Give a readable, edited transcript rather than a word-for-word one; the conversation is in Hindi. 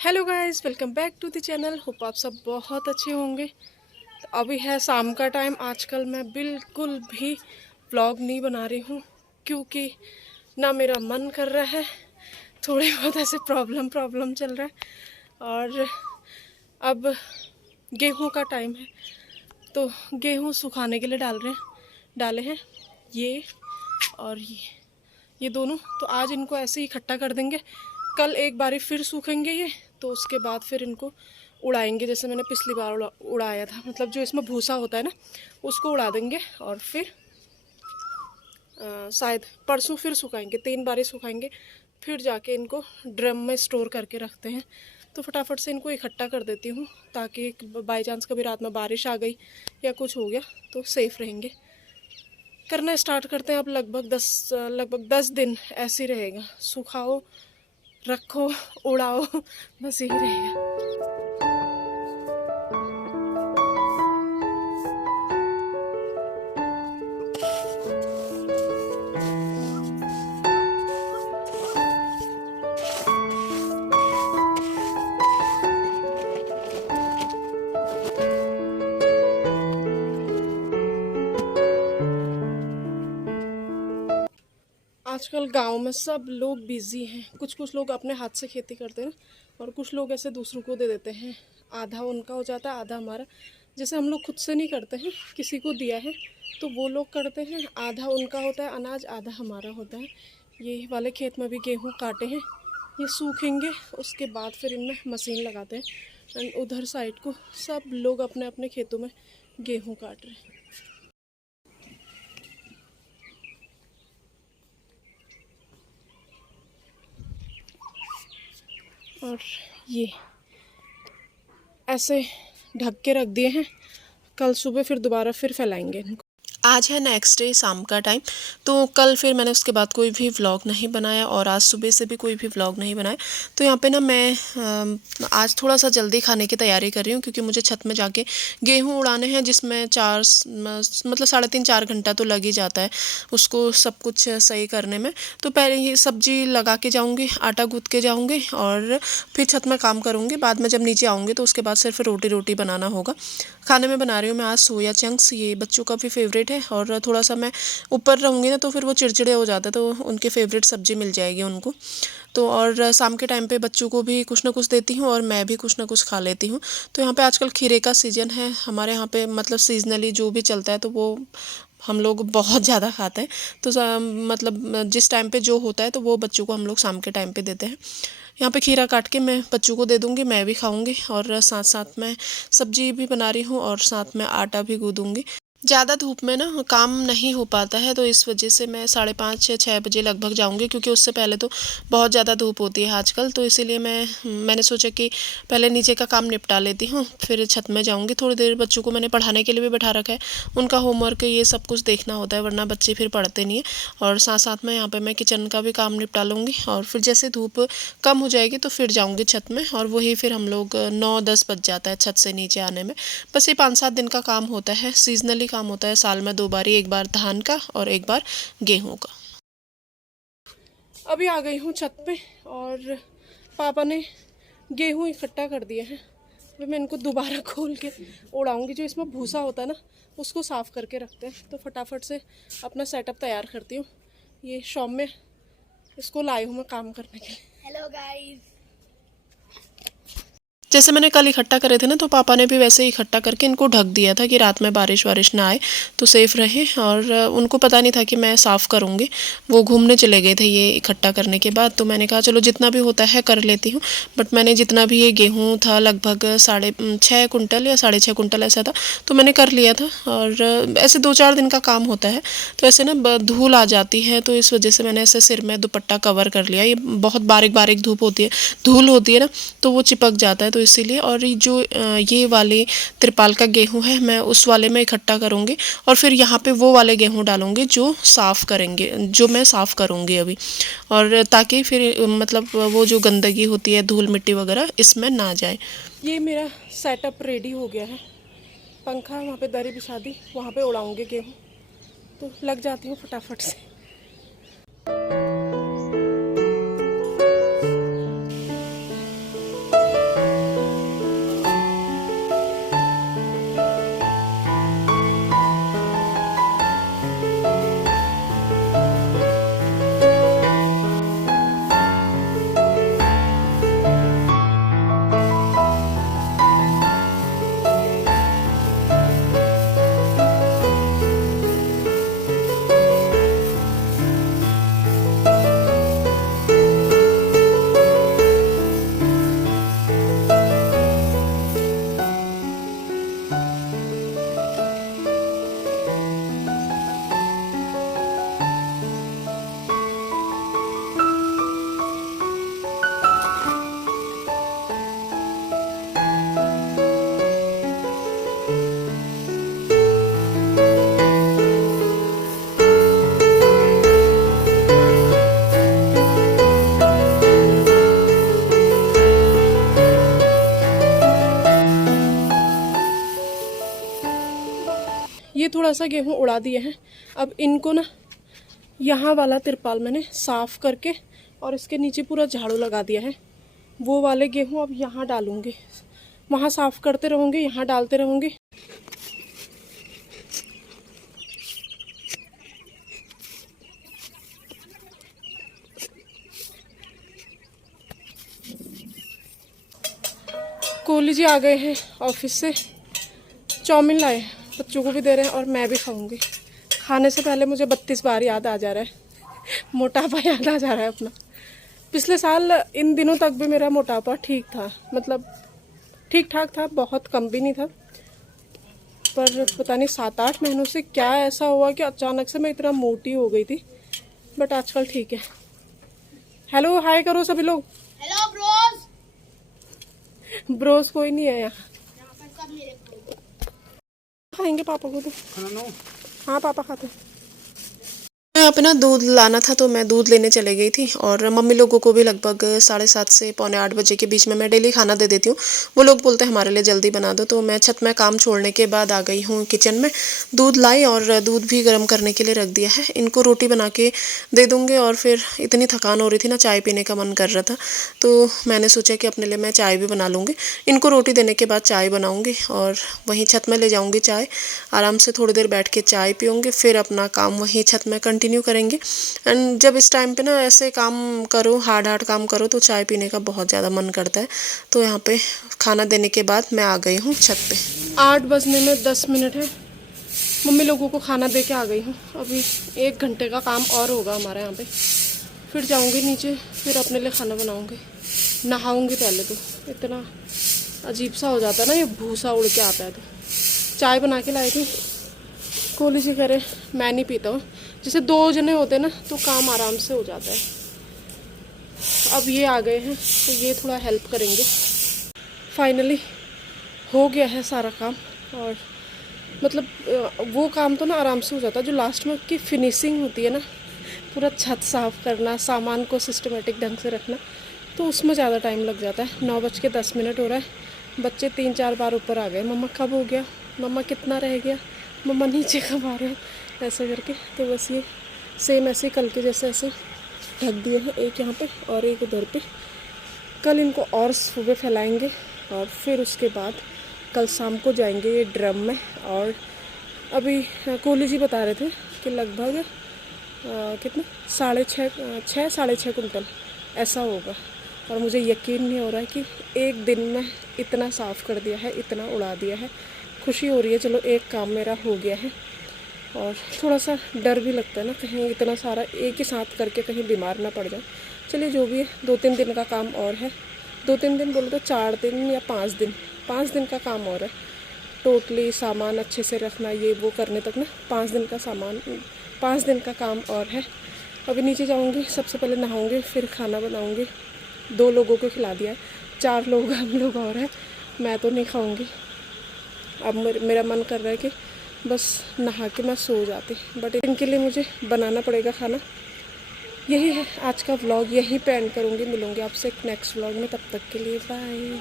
Hello guys, welcome back to the channel. Hope आप सब बहुत अच्छे होंगे। तो अभी है शाम का टाइम। आजकल मैं बिल्कुल भी व्लॉग नहीं बना रही हूँ क्योंकि ना मेरा मन कर रहा है, थोड़ी बहुत ऐसे प्रॉब्लम चल रहा है। और अब गेहूं का टाइम है तो गेहूं सुखाने के लिए डाले हैं ये और ये दोनों। तो आज इनको ऐसे ही इकट्ठा कर देंगे, कल एक बारी फिर सूखेंगे ये, तो उसके बाद फिर इनको उड़ाएंगे जैसे मैंने पिछली बार उड़ाया था। मतलब जो इसमें भूसा होता है ना, उसको उड़ा देंगे और फिर शायद परसों फिर सुखाएंगे। 3 बारी सुखाएंगे, फिर जाके इनको ड्रम में स्टोर करके रखते हैं। तो फटाफट से इनको इकट्ठा कर देती हूँ ताकि बाई चांस कभी रात में बारिश आ गई या कुछ हो गया तो सेफ़ रहेंगे। करना स्टार्ट करते हैं। अब लगभग 10 दिन ऐसे ही रहेगा, सुखाओ रखो उड़ाओ, बस यही रहेगा। आजकल गांव में सब लोग बिजी हैं। कुछ लोग अपने हाथ से खेती करते हैं और कुछ लोग ऐसे दूसरों को दे देते हैं। आधा उनका हो जाता है, आधा हमारा। जैसे हम लोग खुद से नहीं करते हैं, किसी को दिया है तो वो लोग करते हैं। आधा उनका होता है अनाज, आधा हमारा होता है। ये वाले खेत में भी गेहूँ काटे हैं, ये सूखेंगे, उसके बाद फिर इनमें मशीन लगाते हैं। एंड उधर साइड को सब लोग अपने अपने खेतों में गेहूँ काट रहे हैं। और ये ऐसे ढक के रख दिए हैं, कल सुबह फिर दोबारा फिर फैलाएंगे इनको। आज है नेक्स्ट डे शाम का टाइम, तो कल फिर मैंने उसके बाद कोई भी व्लॉग नहीं बनाया और आज सुबह से भी कोई भी व्लॉग नहीं बनाया। तो यहाँ पे ना मैं आज थोड़ा सा जल्दी खाने की तैयारी कर रही हूँ क्योंकि मुझे छत में जाके गेहूँ उड़ाने हैं, जिसमें 3.5-4 घंटा तो लग ही जाता है उसको सब कुछ सही करने में। तो पहले ये सब्जी लगा के जाऊँगी, आटा गूँथ के जाऊँगी और फिर छत में काम करूँगी। बाद में जब नीचे आऊँगी तो उसके बाद सिर्फ रोटी बनाना होगा। खाने में बना रही हूँ मैं आज सोया चंक्स, ये बच्चों का भी फेवरेट है। और थोड़ा सा मैं ऊपर रहूँगी ना तो फिर वो चिड़चिड़े हो जाते हैं, तो उनके फेवरेट सब्जी मिल जाएगी उनको। तो और शाम के टाइम पे बच्चों को भी कुछ ना कुछ देती हूँ और मैं भी कुछ ना कुछ खा लेती हूँ। तो यहाँ पे आजकल खीरे का सीज़न है हमारे यहाँ पे, मतलब सीजनली जो भी चलता है तो वो हम लोग बहुत ज़्यादा खाते हैं। तो मतलब जिस टाइम पे जो होता है तो वो बच्चों को हम लोग शाम के टाइम पे देते हैं। यहाँ पे खीरा काट के मैं बच्चों को दे दूँगी, मैं भी खाऊँगी और साथ साथ मैं सब्जी भी बना रही हूँ और साथ में आटा भी गूँदूँगी। ज़्यादा धूप में ना काम नहीं हो पाता है, तो इस वजह से मैं 5:30 या 6 बजे लगभग जाऊंगी क्योंकि उससे पहले तो बहुत ज़्यादा धूप होती है आजकल। तो इसीलिए मैंने सोचा कि पहले नीचे का काम निपटा लेती हूँ, फिर छत में जाऊंगी थोड़ी देर। बच्चों को मैंने पढ़ाने के लिए भी बैठा रखा है, उनका होमवर्क ये सब कुछ देखना होता है वरना बच्चे फिर पढ़ते नहीं है। और साथ साथ में यहाँ पर मैं किचन का भी काम निपटा लूँगी और फिर जैसे धूप कम हो जाएगी तो फिर जाऊँगी छत में। और वही फिर हम लोग 9-10 बज जाता है छत से नीचे आने में। बस ये 5-7 दिन का काम होता है, सीजनली काम होता है। साल में 2 बारी, एक बार धान का और एक बार गेहूं का। अभी आ गई हूँ छत पे और पापा ने गेहूं इकट्ठा कर दिए हैं। अभी मैं इनको दोबारा खोल के उड़ाऊंगी। जो इसमें भूसा होता है ना उसको साफ़ करके रखते हैं। तो फटाफट से अपना सेटअप तैयार करती हूँ। ये शॉप में इसको लाई हूँ मैं काम करने के लिए। हेलो गाइस, जैसे मैंने कल इकट्ठा करे थे ना, तो पापा ने भी वैसे ही इकट्ठा करके इनको ढक दिया था कि रात में बारिश वारिश ना आए तो सेफ़ रहे। और उनको पता नहीं था कि मैं साफ़ करूँगी, वो घूमने चले गए थे ये इकट्ठा करने के बाद। तो मैंने कहा चलो जितना भी होता है कर लेती हूँ। बट मैंने जितना भी ये गेहूँ था लगभग 6.5 कुंटल या 6.5 कुंटल ऐसा था, तो मैंने कर लिया था। और ऐसे 2-4 दिन का काम होता है, तो ऐसे ना धूल आ जाती है, तो इस वजह से मैंने ऐसे सिर में दुपट्टा कवर कर लिया। ये बहुत बारीक बारीक धूल होती है ना, तो वो चिपक जाता है, तो इसीलिए। और ये वाले त्रिपाल का गेहूं है, मैं उस वाले में इकट्ठा करूँगी और फिर यहाँ पे वो वाले गेहूं डालूँगी जो मैं साफ़ करूँगी अभी। और ताकि फिर मतलब वो जो गंदगी होती है, धूल मिट्टी वगैरह इसमें ना जाए। ये मेरा सेटअप रेडी हो गया है। पंखा वहाँ पे दरी बिछा दी, वहाँ पे उड़ाऊँगी गेहूँ। तो लग जाती हूँ फटाफट से। थोड़ा सा गेहूँ उड़ा दिए हैं। अब इनको ना यहाँ वाला तिरपाल मैंने साफ़ करके और इसके नीचे पूरा झाड़ू लगा दिया है। वो वाले गेहूँ अब यहाँ डालूँगी, वहाँ साफ़ करते रहूँगी, यहाँ डालते रहूँगी। कोहली जी आ गए हैं ऑफिस से, चाउमीन लाए, बच्चों को भी दे रहे हैं और मैं भी खाऊंगी। खाने से पहले मुझे 32 बार याद आ जा रहा है, मोटापा याद आ जा रहा है अपना। पिछले साल इन दिनों तक भी मेरा मोटापा ठीक था, मतलब ठीक ठाक था, बहुत कम भी नहीं था। पर पता नहीं 7-8 महीनों से क्या ऐसा हुआ कि अचानक से मैं इतना मोटी हो गई थी। बट आजकल ठीक है। हेलो हाय करो सभी लोग। Hello Bros. ब्रोस कोई नहीं है यहाँ। खाएंगे पापा को तो। हाँ पापा खाते। यहाँ पे ना दूध लाना था तो मैं दूध लेने चले गई थी और मम्मी लोगों को भी लगभग 7:30 से पौने 8 बजे के बीच में मैं डेली खाना दे देती हूँ। वो लोग बोलते हैं हमारे लिए जल्दी बना दो, तो मैं छत में काम छोड़ने के बाद आ गई हूँ किचन में। दूध लाई और दूध भी गर्म करने के लिए रख दिया है। इनको रोटी बना के दे दूँगी और फिर इतनी थकान हो रही थी ना, चाय पीने का मन कर रहा था, तो मैंने सोचा कि अपने लिए मैं चाय भी बना लूँगी। इनको रोटी देने के बाद चाय बनाऊँगी और वहीं छत में ले जाऊँगी चाय, आराम से थोड़ी देर बैठ के चाय पीऊँगी, फिर अपना काम वहीं छत में कंटिन्यू करेंगे। एंड जब इस टाइम पे ना ऐसे काम करो, हार्ड काम करो, तो चाय पीने का बहुत ज़्यादा मन करता है। तो यहाँ पे खाना देने के बाद मैं आ गई हूँ छत पे। 8 बजने में 10 मिनट है। मम्मी लोगों को खाना दे के आ गई हूँ। अभी 1 घंटे का काम और होगा हमारे यहाँ पे। फिर जाऊँगी नीचे, फिर अपने लिए खाना बनाऊँगी, नहाऊँगी पहले। तो इतना अजीब सा हो जाता है ना, ये भूसा उड़ के आता है। तो चाय बना के लाई थी, कोहली जी करे मैं नहीं पीता हूँ। जैसे 2 जने होते ना तो काम आराम से हो जाता है। अब ये आ गए हैं तो ये थोड़ा हेल्प करेंगे। फाइनली हो गया है सारा काम। और मतलब वो काम तो ना आराम से हो जाता है जो लास्ट में की फिनिशिंग होती है ना, पूरा छत साफ़ करना, सामान को सिस्टमेटिक ढंग से रखना, तो उसमें ज़्यादा टाइम लग जाता है। 9:10 हो रहा है। बच्चे 3-4 बार ऊपर आ गए, मम्मा कब हो गया, मम्मा कितना रह गया, मम्मा नीचे कब आ रहे हैं, ऐसे करके। तो बस ये सेम ऐसे कल के जैसे ऐसे ढक दिए हैं, एक यहाँ पे और एक उधर पे। कल इनको और सुबह फैलाएंगे और फिर उसके बाद कल शाम को जाएंगे ये ड्रम में। और अभी कोहली जी बता रहे थे कि लगभग कितना 6.5 कुंटल ऐसा होगा। और मुझे यकीन नहीं हो रहा है कि एक दिन में इतना साफ़ कर दिया है, इतना उड़ा दिया है। खुशी हो रही है, चलो एक काम मेरा हो गया है। और थोड़ा सा डर भी लगता है ना, कहीं इतना सारा एक ही साथ करके कहीं बीमार ना पड़ जाए। चलिए जो भी है, 2-3 दिन का काम और है। 2-3 दिन बोलो तो 4 दिन या 5 दिन का काम और है। टोटली सामान अच्छे से रखना, ये वो करने तक ना 5 दिन का काम और है। अभी नीचे जाऊंगी, सबसे पहले नहाऊंगी, फिर खाना बनाऊंगी। 2 लोगों को खिला दिया है, 4 लोग हम लोग और हैं। मैं तो नहीं खाऊंगी। अब मेरा मन कर रहा है कि बस नहा के मैं सो जाती, बट इनके लिए मुझे बनाना पड़ेगा खाना। यही है आज का व्लॉग, यहीं पे एंड करूँगी। मिलूँगी आपसे एक नेक्स्ट व्लॉग में, तब तक के लिए बाय।